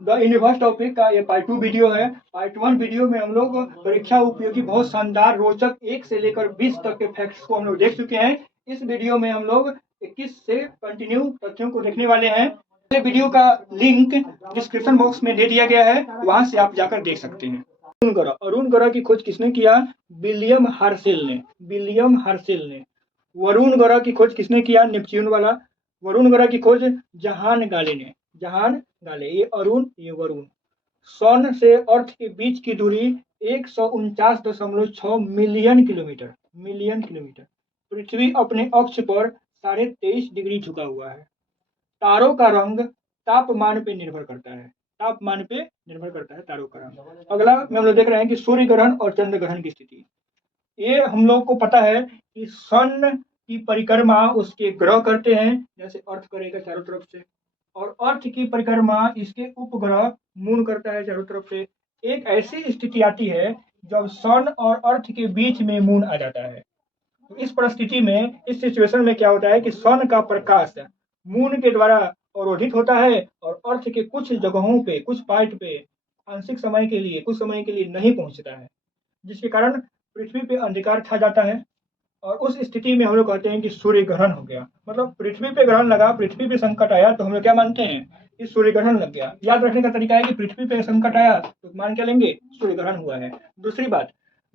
The universe topic का ये part 2 video है। पार्ट 1 वीडियो में हम लोग परीक्षा उपयोगी बहुत शानदार रोचक 1 से लेकर 20 तक के फैक्ट्स को हम लोग देख चुके हैं। इस वीडियो में हम लोग 21 से कंटिन्यू तथ्यों को देखने वाले हैं। पहले वीडियो का लिंक डिस्क्रिप्शन बॉक्स में दे दिया गया है, वहां से आप जाकर देख सकते हैं। अरुण ग्रह की खोज किसने किया? विलियम हर्शेल ने। विलियम हर्शेल ने। वरुण ग्रह की खोज किसने किया? नेपच्यून वाला। वरुण ग्रह की खोज जहान गाले ने। जहान गाले, ये अरुण ये वरुण। सन से अर्थ के बीच की दूरी 149.6 मिलियन किलोमीटर। Million kilometre. पृथ्वी अपने अक्ष पर 23.5 डिग्री झुका हुआ है। तारों का रंग तापमान पे निर्भर करता है। तापमान पे निर्भर करता है तारों का रंग। अगला में हम लोग देख रहे हैं कि सूर्य ग्रहण और चंद्र ग्रहण की स्थिति। ये हम लोग को पता है कि सन की परिक्रमा उसके ग्रह करते हैं, जैसे अर्थ करेगा चारों तरफ से, और अर्थ की परिक्रमा इसके उपग्रह मून करता है चारों तरफ से। एक ऐसी स्थिति आती है जब सन और अर्थ के बीच में मून आ जाता है। तो इस परिस्थिति में, इस सिचुएशन में क्या होता है कि सन का प्रकाश मून के द्वारा अवरोधित होता है और अर्थ के कुछ जगहों पे, कुछ पार्ट पे आंशिक समय के लिए, कुछ समय के लिए नहीं पहुंचता है, जिसके कारण पृथ्वी पे अंधकार छा जाता है। और उस स्थिति में हम लोग कहते हैं कि सूर्य ग्रहण हो गया। मतलब पृथ्वी पे ग्रहण लगा, पृथ्वी पे संकट आया, तो हम लोग क्या मानते हैं कि सूर्य ग्रहण लग गया। याद रखने का तरीका है कि पृथ्वी पे संकट आया तो मान क्या लेंगे? सूर्य ग्रहण हुआ है। दूसरी बात,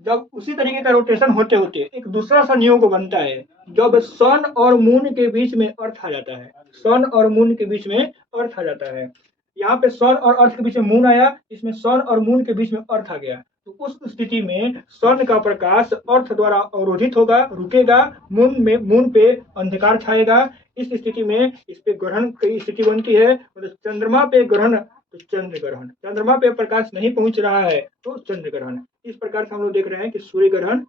जब उसी तरीके का रोटेशन होते होते एक दूसरा संयोग बनता है, जब सन और मून के बीच में अर्थ आ जाता है। सन और मून के बीच में अर्थ आ जाता है। यहाँ पे सन और अर्थ के बीच में मून आया, इसमें सन और मून के बीच में अर्थ आ गया। तो उस स्थिति में सन का प्रकाश अर्थ द्वारा अवरोधित होगा, रुकेगा, मून पे अंधकार छाएगा। इस स्थिति में इस पे ग्रहण की स्थिति बनती है। मतलब चंद्रमा पे ग्रहण तो चंद्र ग्रहण, चंद्रमा पे प्रकाश नहीं पहुंच रहा है तो चंद्र ग्रहण। इस प्रकार से हम लोग देख रहे हैं कि सूर्य ग्रहण,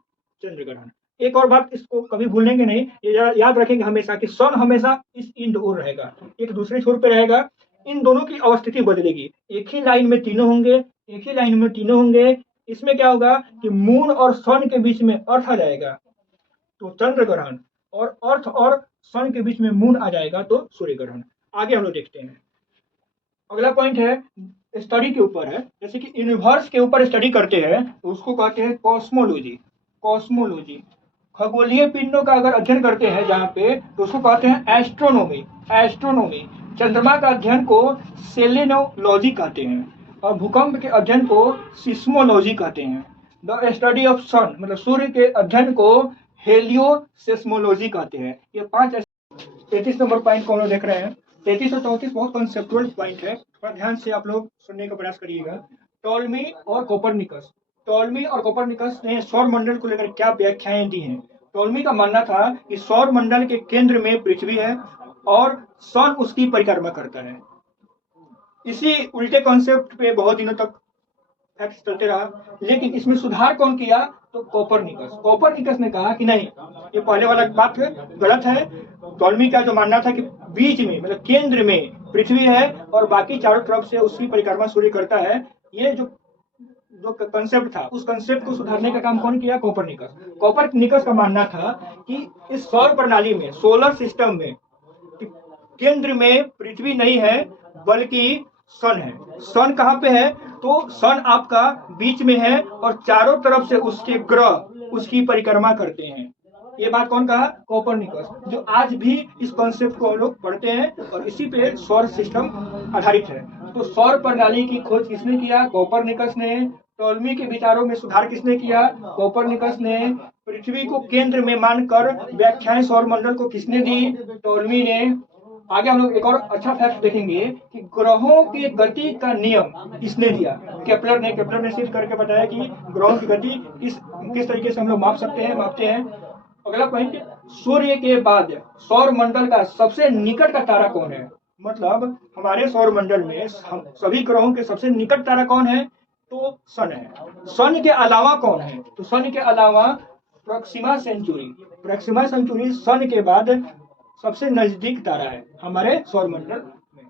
चंद्र ग्रहण। एक और बात इसको कभी भूलेंगे नहीं, ये याद रखेंगे हमेशा कि सन हमेशा इस इंड ओर रहेगा, एक दूसरे छोर पे रहेगा। इन दोनों की अवस्थिति बदलेगी। एक ही लाइन में तीनों होंगे, एक ही लाइन में तीनों होंगे। इसमें क्या होगा कि मून और सन के बीच में अर्थ आ जाएगा तो चंद्र ग्रहण, और अर्थ और सन के बीच में मून आ जाएगा तो सूर्य ग्रहण। आगे हम लोग देखते हैं। अगला पॉइंट है स्टडी के ऊपर है। जैसे कि यूनिवर्स के ऊपर स्टडी करते हैं तो उसको कहते हैं कॉस्मोलॉजी। कॉस्मोलॉजी खगोलीय पिंडों का अगर अध्ययन करते हैं जहाँ पे, तो उसको कहते हैं एस्ट्रोनॉमी। एस्ट्रोनॉमी। चंद्रमा का अध्ययन को सेलेनोलॉजी कहते हैं और भूकंप के अध्ययन को सिस्मोलॉजी कहते हैं। द स्टडी ऑफ सन, मतलब सूर्य के अध्ययन को हेलियोसेस्मोलॉजी कहते हैं। ये 33 नंबर पॉइंट को हम लोग देख रहे हैं। 33 और 34 बहुत कंसेप्चुअल पॉइंट है, थोड़ा ध्यान से आप लोग सुनने का प्रयास करिएगा। टॉलमी और कोपरनिकस। टॉलमी और कोपरनिकस ने सौर मंडल को लेकर क्या व्याख्याएं दी हैं? टॉलमी का मानना था कि सौर मंडल के केंद्र में पृथ्वी है और सन उसकी परिक्रमा करता है। इसी उल्टे कॉन्सेप्ट पे बहुत दिनों तक फैक्ट्स चलते रहा, लेकिन इसमें सुधार कौन किया? तो कोपरनिकस। कोपरनिकस ने कहा कि नहीं, ये पहले वाला बात है, गलत है। टॉलमी का जो मानना था कि बीच में, मतलब केंद्र में पृथ्वी है और बाकी चारों तरफ से उसकी परिक्रमा सूर्य करता है, ये जो जो कंसेप्ट था, उस कंसेप्ट को सुधारने का काम कौन किया? कोपरनिकस। कोपरनिकस का मानना था कि इस सौर प्रणाली में, सोलर सिस्टम में केंद्र में पृथ्वी नहीं है बल्कि सन है। सन कहाँ पे है? तो सन आपका बीच में है और चारों तरफ से उसके ग्रह उसकी परिक्रमा करते हैं। ये बात कौन कहा? कोपरनिकस, जो आज भी इस कॉन्सेप्ट को हम लोग पढ़ते हैं और इसी पे सौर सिस्टम आधारित है। तो सौर प्रणाली की खोज किसने किया? कोपरनिकस ने। टॉलमी के विचारों में सुधार किसने किया? कोपरनिकस ने। पृथ्वी को केंद्र में मानकर व्याख्याएं सौर मंडल को किसने दी? टॉलमी ने। आगे हम लोग एक और अच्छा फैक्ट देखेंगे कि ग्रहों की गति का नियम किसने दिया? केपलर ने। केपलर ने सिद्ध करके बताया कि ग्रहों की गति किस तरीके से हम लोग मापते हैं। अगला पॉइंट, सूर्य के बाद सौर मंडल का सबसे निकट का तारा कौन है? मतलब हमारे सौर मंडल में हम सभी ग्रहों के सबसे निकट तारा कौन है? तो सन है। सन के अलावा कौन है? तो सन के अलावा प्रोक्सिमा सेंचुरी। प्रोक्सिमा सेंचुरी सन के बाद सबसे नजदीक तारा है हमारे सौर मंडल में।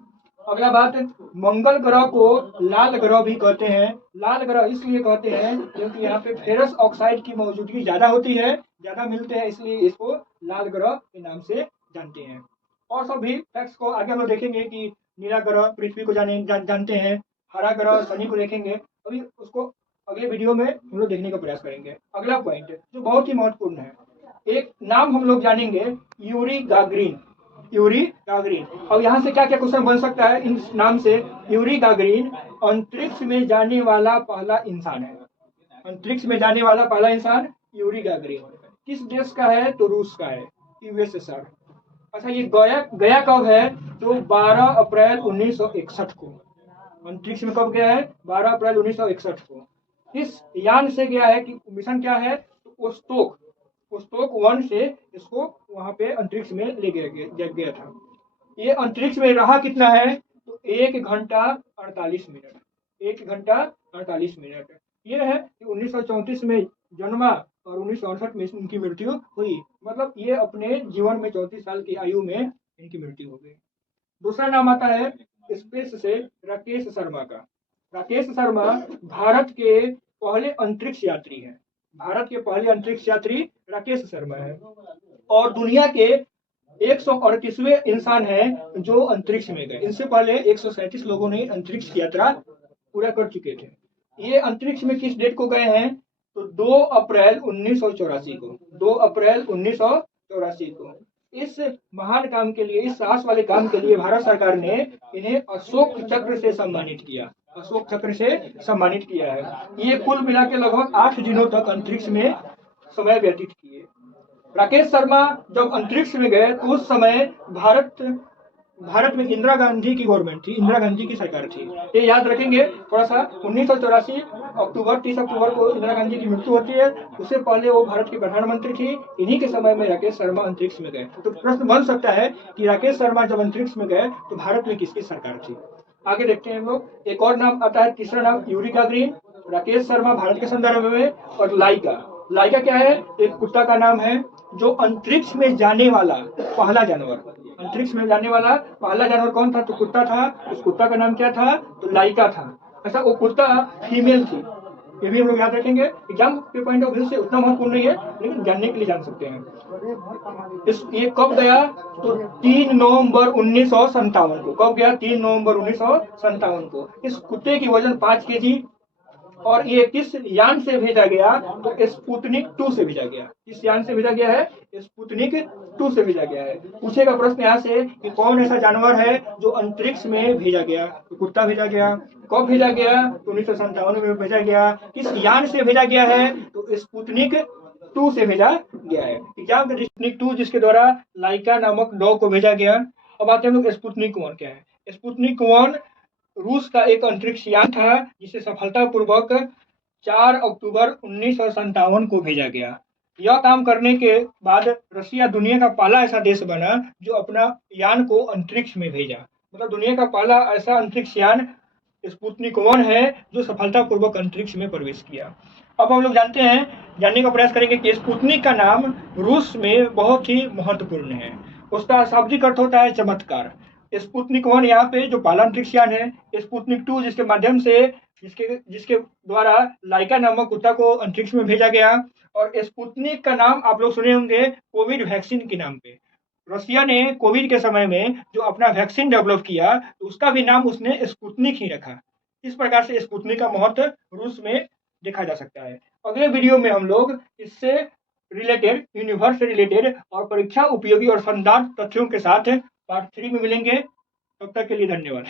अगला बात, मंगल ग्रह को लाल ग्रह भी कहते हैं। लाल ग्रह इसलिए कहते हैं क्योंकि यहाँ पे फेरस ऑक्साइड की मौजूदगी ज्यादा होती है, ज्यादा मिलते हैं, इसलिए इसको लाल ग्रह के नाम से जानते हैं। और सभी फैक्ट्स को आगे हम लोग देखेंगे कि नीला ग्रह पृथ्वी को जानते हैं, हरा ग्रह शनि को देखेंगे, अभी उसको अगले वीडियो में हम लोग देखने का प्रयास करेंगे। अगला पॉइंट जो बहुत ही महत्वपूर्ण है, एक नाम हम लोग जानेंगे, यूरी गागरिन। Yuri Gagarin. अब यहाँ से क्या क्या क्वेश्चन बन सकता है इन नाम से? यूरी गागरिन अंतरिक्ष में जाने वाला पहला इंसान है। अंतरिक्ष में जाने वाला पहला इंसान यूरी गागरिन। किस देश का है? तो रूस का है, यूएसएसआर। अच्छा, ये गया गया कब है? तो 12 अप्रैल 1961 को। अंतरिक्ष में कब गया है? 12 अप्रैल 1961 को। इस यान से गया है कि मिशन क्या है? तो वोस्टोक 1 से इसको वहां पे अंतरिक्ष में ले गया था। ये अंतरिक्ष में रहा कितना है? तो 1 घंटा 48 मिनट। 1 घंटा 48 मिनट। ये है कि 1934 में जन्मा और 1968 में इनकी मृत्यु हुई। मतलब ये अपने जीवन में 34 साल की आयु में इनकी मृत्यु हो गई। दूसरा नाम आता है स्पेस से राकेश शर्मा का। राकेश शर्मा भारत के पहले अंतरिक्ष यात्री हैं। भारत के पहले अंतरिक्ष यात्री राकेश शर्मा है और दुनिया के 138वें इंसान हैं जो अंतरिक्ष में गए। इनसे पहले 137 लोगों ने अंतरिक्ष की यात्रा पूरा कर चुके थे। ये अंतरिक्ष में किस डेट को गए हैं? तो 2 अप्रैल 1984 को। 2 अप्रैल 1984 को। इस महान काम के लिए, इस साहस वाले काम के लिए भारत सरकार ने इन्हें अशोक चक्र से सम्मानित किया। अशोक चक्र से सम्मानित किया है। ये कुल मिला के लगभग 8 दिनों तक अंतरिक्ष में समय व्यतीत किए। राकेश शर्मा जब अंतरिक्ष में गए तो उस समय भारत में इंदिरा गांधी की गवर्नमेंट थी, इंदिरा गांधी की सरकार थी। ये याद रखेंगे थोड़ा सा। 1984 अक्टूबर 30 अक्टूबर को इंदिरा गांधी की मृत्यु होती है। उससे पहले वो भारत की प्रधानमंत्री थी। इन्हीं के समय में राकेश शर्मा अंतरिक्ष में गए। तो प्रश्न बन सकता है कि राकेश शर्मा जब अंतरिक्ष में गए तो भारत में किसकी सरकार थी? आगे देखते हैं हम लोग। एक और नाम आता है, तीसरा नाम यूरी गागरिन, राकेश शर्मा भारत के संदर्भ में, और लाइका। लाइका क्या है? एक कुत्ता का नाम है जो अंतरिक्ष में जाने वाला पहला जानवर। अंतरिक्ष में जाने वाला पहला जानवर कौन था? तो कुत्ता था। उस कुत्ता का नाम क्या था? तो लाइका था। ऐसा वो कुत्ता फीमेल थी। ये भी हम लोग याद रखेंगे। एग्जाम के पॉइंट ऑफ व्यू से उतना महत्वपूर्ण नहीं है, लेकिन जानने के लिए जान सकते हैं। ये कब गया? तो 3 नवंबर 1957 को। कब गया? 3 नवंबर 1957 को। इस कुत्ते की वजन 5 kg। और ये किस यान से भेजा गया? तो स्पुतनिक 2 से भेजा गया। किस यान से भेजा गया है? स्पुतनिक 2 से भेजा गया है। पूछेगा प्रश्न यहाँ से कि कौन ऐसा जानवर है जो अंतरिक्ष में भेजा गया? तो कुत्ता भेजा गया। कब भेजा गया? तो 1957 में भेजा गया। किस यान से भेजा गया है? तो स्पुतनिक 2 से भेजा गया है। एग्जाम में स्पुतनिक 2 जिसके द्वारा लाइका नामक डॉग को भेजा गया। अब आते हैं हम लोग स्पुतनिक 1 क्या है। स्पुतनिक 1 रूस का एक अंतरिक्ष यान था जिसे सफलतापूर्वक 4 अक्टूबर 1957 को भेजा गया। यह काम करने के बाद रसिया दुनिया का पहला ऐसा देश बना जो अपना यान को अंतरिक्ष में भेजा। मतलब दुनिया का पहला ऐसा अंतरिक्ष यान स्पुतनिक 1 है जो सफलतापूर्वक अंतरिक्ष में प्रवेश किया। अब हम लोग जानने का प्रयास करेंगे कि स्पुतनिक का नाम रूस में बहुत ही महत्वपूर्ण है। उसका शाब्दिक अर्थ होता है चमत्कार। स्पुतनिक 1 यहाँ पे जो पहला अंतरिक्ष यान है, स्पुतनिक 2 जिसके माध्यम से जिसके द्वारा लाइका नामक कुत्ता को अंतरिक्ष में भेजा गया। और स्पुतनिक का नाम आप लोग सुने होंगे कोविड वैक्सीन के नाम पे। रसिया ने कोविड के समय में जो अपना वैक्सीन डेवलप किया तो उसका भी नाम उसने स्पुतनिक ही रखा। इस प्रकार से स्पुतनिक का महत्व रूस में देखा जा सकता है। अगले वीडियो में हम लोग इससे रिलेटेड, यूनिवर्स से रिलेटेड और परीक्षा उपयोगी और शानदार तथ्यों के साथ पार्ट 3 में मिलेंगे। तब तक के लिए धन्यवाद।